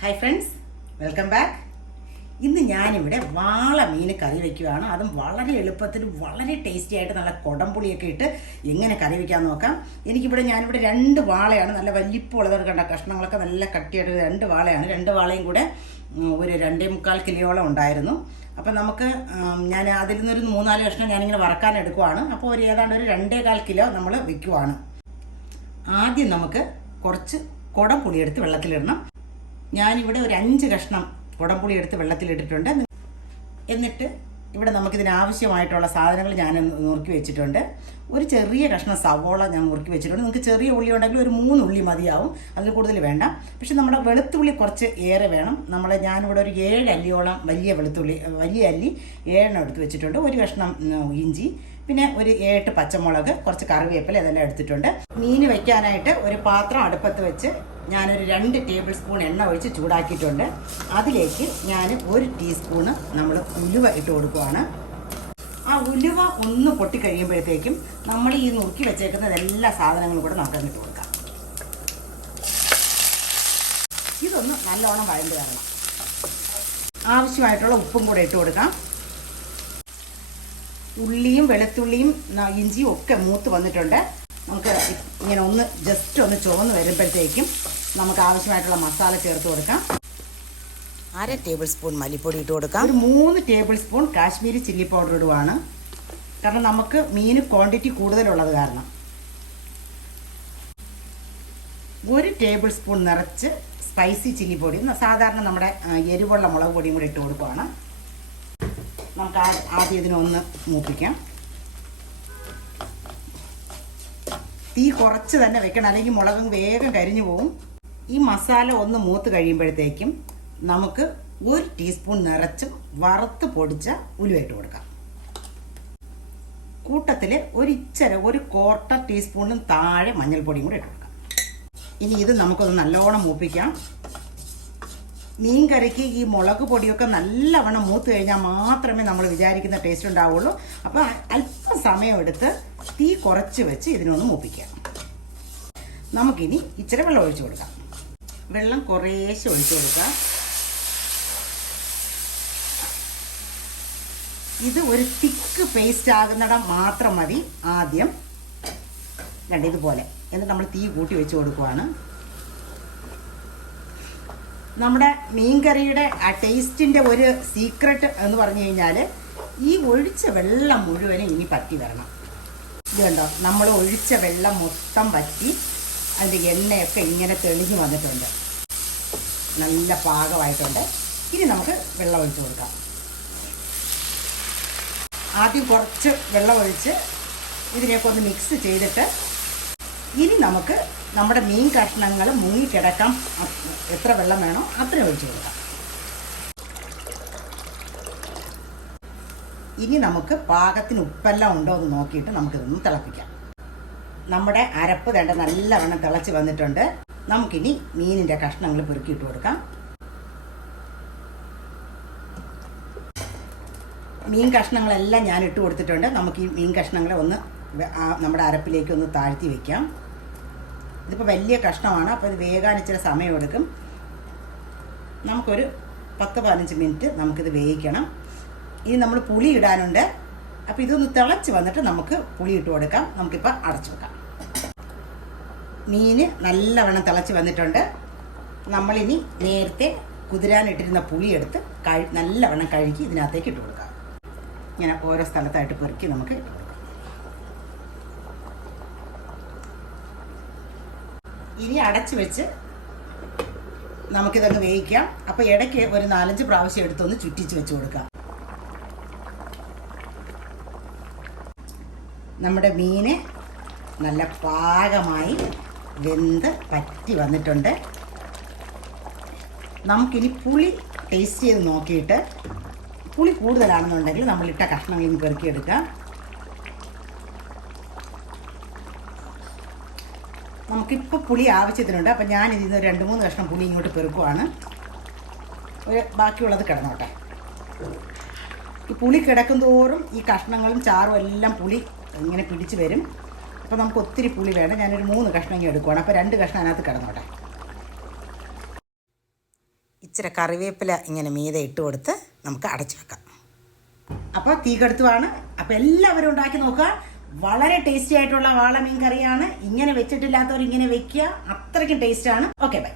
Welcome back ഇന്ന് ഞാനിവിടെ വാള മീൻ കറി വയ്ക്കുകയാണ് അതും വളരെ എളുപ്പത്തിൽ വളരെ ടേസ്റ്റി ആയിട്ട് നല്ല കുടംപുളിയൊക്കെ ഇട്ട് എങ്ങനെ കറി വയ്ക്കാൻ നോക്കാം. എനിക്കിവിടെ ഞാനിവിടെ രണ്ട് വാളയാണ്. നല്ല വലിപ്പമുള്ളത് കണ്ട കഷ്ണങ്ങളൊക്കെ നല്ല കട്ടിയായിട്ട് രണ്ട് വാളയാണ്. രണ്ട് വാളയും കൂടെ ഒരു രണ്ടേ മുക്കാൽ കിലോയോളം ഉണ്ടായിരുന്നു. അപ്പം നമുക്ക് ഞാൻ അതിൽ നിന്നൊരു മൂന്നാൽ കഷ്ണം ഞാനിങ്ങനെ വറക്കാൻ എടുക്കുവാണ്. അപ്പോൾ ഒരു ഏതാണ്ട് ഒരു രണ്ടേ കാൽ കിലോ നമ്മൾ വെക്കുവാണ്. ആദ്യം നമുക്ക് കുറച്ച് കുടം പുളിയെടുത്ത് വെള്ളത്തിലിടണം. ഞാനിവിടെ ഒരു അഞ്ച് കഷ്ണം കുടംപുളി എടുത്ത് വെള്ളത്തിലിട്ടിട്ടുണ്ട്. എന്നിട്ട് ഇവിടെ നമുക്കിതിന് ആവശ്യമായിട്ടുള്ള സാധനങ്ങൾ ഞാൻ നുറുക്കി വെച്ചിട്ടുണ്ട്. ഒരു ചെറിയ കഷ്ണം സവോള ഞാൻ നുറുക്കി വെച്ചിട്ടുണ്ട്. നിങ്ങൾക്ക് ചെറിയ ഉള്ളി ഉണ്ടെങ്കിൽ ഒരു മൂന്ന് ഉള്ളി മതിയാവും. അതിൽ കൂടുതൽ വേണ്ട. പക്ഷെ നമ്മുടെ വെളുത്തുള്ളി കുറച്ച് ഏറെ വേണം. നമ്മൾ ഞാനിവിടെ ഒരു ഏഴ് അല്ലിയോളം വലിയ വെളുത്തുള്ളി വലിയ അല്ലി ഏഴെണ്ണം എടുത്ത് വെച്ചിട്ടുണ്ട്. ഒരു കഷ്ണം ഇഞ്ചി പിന്നെ ഒരു ഏട്ട് പച്ചമുളക് കുറച്ച് കറിവേപ്പില ഇതെല്ലാം എടുത്തിട്ടുണ്ട്. മീൻ വയ്ക്കാനായിട്ട് ഒരു പാത്രം അടുപ്പത്ത് വെച്ച് ഞാനൊരു രണ്ട് ടേബിൾ സ്പൂൺ എണ്ണ ഒഴിച്ച് ചൂടാക്കിയിട്ടുണ്ട്. അതിലേക്ക് ഞാൻ ഒരു ടീസ്പൂണ് നമ്മൾ ഉലുവ ഇട്ട് കൊടുക്കുവാണ്. ആ ഉലുവ ഒന്ന് പൊട്ടിക്കഴിയുമ്പോഴത്തേക്കും നമ്മൾ ഈ നുറുക്കി വെച്ചേക്കുന്നത് എല്ലാ സാധനങ്ങളും കൂടെ നമുക്ക് ഇട്ട് കൊടുക്കാം. ഇതൊന്ന് നല്ലോണം വഴണ്ട് വരണം. ആവശ്യമായിട്ടുള്ള ഉപ്പും കൂടെ ഇട്ട് കൊടുക്കാം. ഉള്ളിയും വെളുത്തുള്ളിയും ഇഞ്ചിയും ഒക്കെ മൂത്ത് വന്നിട്ടുണ്ട്. നമുക്ക് ഇങ്ങനെ ഒന്ന് ജസ്റ്റ് ഒന്ന് ചുവന്ന് വരുമ്പോഴത്തേക്കും നമുക്ക് ആവശ്യമായിട്ടുള്ള മസാല ചേർത്ത് കൊടുക്കാം. അര ടേബിൾ സ്പൂൺ മല്ലിപ്പൊടി ഇട്ട് കൊടുക്കാം. ഒരു മൂന്ന് tablespoon Kashmiri chilli powder ഇടുവാണ്. കാരണം നമുക്ക് മീൻ ക്വാണ്ടിറ്റി കൂടുതലുള്ളത് കാരണം. ഒരു ടേബിൾ സ്പൂൺ നിറച്ച് സ്പൈസി ചില്ലി പൊടി. സാധാരണ നമ്മുടെ എരിവുള്ള മുളക് പൊടിയും കൂടി ഇട്ട് കൊടുക്കുവാണ്. നമുക്ക് ആദ്യം ഇതിനൊന്ന് മൂപ്പിക്കാം. തീ കുറച്ച് തന്നെ വെക്കണം. അല്ലെങ്കിൽ മുളകും വേഗം കരിഞ്ഞു പോകും ഈ മസാല ഒന്ന് മൂത്ത് കഴിയുമ്പോഴത്തേക്കും നമുക്ക് ഒരു ടീസ്പൂൺ നിറച്ചും വറുത്ത് പൊടിച്ച ഉലുവയിട്ട് കൊടുക്കാം. കൂട്ടത്തിൽ ഒരു ഇച്ചര ഒരു ക്വാർട്ടർ ടീസ്പൂണിനും താഴെ മഞ്ഞൾപ്പൊടിയും കൂടെ ഇട്ട് കൊടുക്കാം. ഇനി ഇത് നമുക്കൊന്ന് നല്ലോണം മൂപ്പിക്കാം. മീൻ കറിക്ക് ഈ മുളക് പൊടിയൊക്കെ നല്ലവണ്ണം മൂത്ത് കഴിഞ്ഞാൽ മാത്രമേ നമ്മൾ വിചാരിക്കുന്ന ടേസ്റ്റ് ഉണ്ടാവുള്ളൂ. അപ്പോൾ അല്പം സമയമെടുത്ത് തീ കുറച്ച് വെച്ച് ഇതിനൊന്ന് മൂപ്പിക്കാം നമുക്കിനി ഇച്ചിരി വെള്ളം ഒഴിച്ചു കൊടുക്കാം. വെള്ളം കുറേശ്ശെ ഒഴിച്ചു കൊടുക്കാം ഇത് ഒരു തിക്ക് പേസ്റ്റ് ആകുന്നിടം മാത്രം മതി ആദ്യം. രണ്ട് ഇതുപോലെ. എന്നിട്ട് നമ്മൾ തീ കൂട്ടി വെച്ച് കൊടുക്കുവാണ്. നമ്മുടെ മീൻകറിയുടെ ആ ടേസ്റ്റിന്റെ ഒരു സീക്രട്ട് എന്ന് പറഞ്ഞു കഴിഞ്ഞാൽ ഈ ഒഴിച്ച വെള്ളം മുഴുവനും ഇനി പറ്റി വരണം. ഇത് കണ്ടോ നമ്മൾ ഒഴിച്ച വെള്ളം മൊത്തം വറ്റി അതിന്റെ എണ്ണയൊക്കെ ഇങ്ങനെ തെളിഞ്ഞു വന്നിട്ടുണ്ട്. നല്ല പാകമായിട്ടുണ്ട്. ഇനി നമുക്ക് വെള്ളം ഒഴിച്ച് കൊടുക്കാം. ആദ്യം കുറച്ച് വെള്ളം ഒഴിച്ച് ഇതിനെയൊക്കെ ഒന്ന് മിക്സ് ചെയ്തിട്ട് ഇനി നമുക്ക് നമ്മുടെ മീൻ കഷ്ണങ്ങൾ മുങ്ങിക്കിടക്കാം എത്ര വെള്ളം വേണോ അത്രയും ഒഴിച്ചു കൊടുക്കാം. ഇനി നമുക്ക് പാകത്തിന് ഉപ്പെല്ലാം ഉണ്ടോ എന്ന് നോക്കിയിട്ട് നമുക്കിതൊന്ന് തിളപ്പിക്കാം. നമ്മുടെ അരപ്പ് തേണ്ട നല്ലവണ്ണം തിളച്ച് വന്നിട്ടുണ്ട്. നമുക്കിനി മീനിന്റെ കഷ്ണങ്ങൾ പെറുക്കിയിട്ട് കൊടുക്കാം. മീൻ കഷ്ണങ്ങളെല്ലാം ഞാൻ ഇട്ട് കൊടുത്തിട്ടുണ്ട്. നമുക്ക് ഈ മീൻ കഷ്ണങ്ങളെ ഒന്ന് നമ്മുടെ അരപ്പിലേക്ക് ഒന്ന് താഴ്ത്തി വെക്കാം. ഇതിപ്പോൾ വലിയ കഷ്ണമാണ്. അപ്പോൾ ഇത് വേകാൻ ഇച്ചിരി സമയമെടുക്കും. നമുക്കൊരു പത്ത് പതിനഞ്ച് മിനിറ്റ് നമുക്കിത് വേവിക്കണം. ഇനി നമ്മൾ പുളി ഇടാനുണ്ട്. അപ്പോൾ ഇതൊന്ന് തിളച്ച് വന്നിട്ട് നമുക്ക് പുളി ഇട്ട് കൊടുക്കാം. നമുക്കിപ്പോൾ അടച്ചു വെക്കാം. മീൻ നല്ലവണ്ണം തിളച്ച് വന്നിട്ടുണ്ട്. നമ്മളിനി നേരത്തെ കുതിരാനിട്ടിരുന്ന പുളി എടുത്ത് കഴി നല്ലവണ്ണം കഴുകി ഇതിനകത്തേക്ക് ഇട്ട് കൊടുക്കാം. ഇങ്ങനെ ഓരോ സ്ഥലത്തായിട്ട് പെറുക്കി നമുക്ക് ഇട്ട് കൊടുക്കാം. ഇനി അടച്ചു വെച്ച് നമുക്കിതൊന്ന് വേവിക്കാം. അപ്പോൾ ഇടയ്ക്ക് ഒരു നാലഞ്ച് പ്രാവശ്യം എടുത്തൊന്ന് ചുറ്റിച്ച് വെച്ച് കൊടുക്കാം. നമ്മുടെ മീന് നല്ല പാകമായി വെന്ത് പറ്റി വന്നിട്ടുണ്ട്. നമുക്കിനി പുളി ടേസ്റ്റ് ചെയ്ത് നോക്കിയിട്ട് പുളി കൂടുതലാണെന്നുണ്ടെങ്കിൽ നമ്മളിട്ട കഷ്ണങ്ങളിൽ നിന്ന് പെറുക്കിയെടുക്കാം. നമുക്കിപ്പോൾ പുളി ആവശ്യത്തിനുണ്ട്. അപ്പം ഞാൻ ഇതിൽ നിന്ന് രണ്ട് മൂന്ന് കഷ്ണം പുളി ഇങ്ങോട്ട് പെറുക്കുവാണ്. ഒരു ബാക്കിയുള്ളത് കിടന്നോട്ടെ. ഈ പുളി കിടക്കും തോറും ഈ കഷ്ണങ്ങളും ചാറും എല്ലാം പുളി ഇങ്ങനെ പിടിച്ച് വരും. അപ്പോൾ നമുക്ക് ഒത്തിരി പുളി വേണം. ഞാനൊരു മൂന്ന് കഷ്ണം എടുക്കുവാണ്. അപ്പോൾ രണ്ട് കഷ്ണം അതിനകത്ത് കിടന്നോട്ടെ. ഇച്ചിരി കറിവേപ്പില ഇങ്ങനെ മീതെ ഇട്ട് കൊടുത്ത് നമുക്ക് അടച്ചു വെക്കാം. അപ്പോൾ തീ കെടുത്തുവാണ്. അപ്പോൾ എല്ലാവരും ഉണ്ടാക്കി നോക്കുക. വളരെ ടേസ്റ്റി ആയിട്ടുള്ള വാളമീൻ കറിയാണ്. ഇങ്ങനെ വെച്ചിട്ടില്ലാത്തവർ ഇങ്ങനെ വെക്കുക. അത്രയ്ക്കും ടേസ്റ്റാണ് ഓക്കെ ബൈ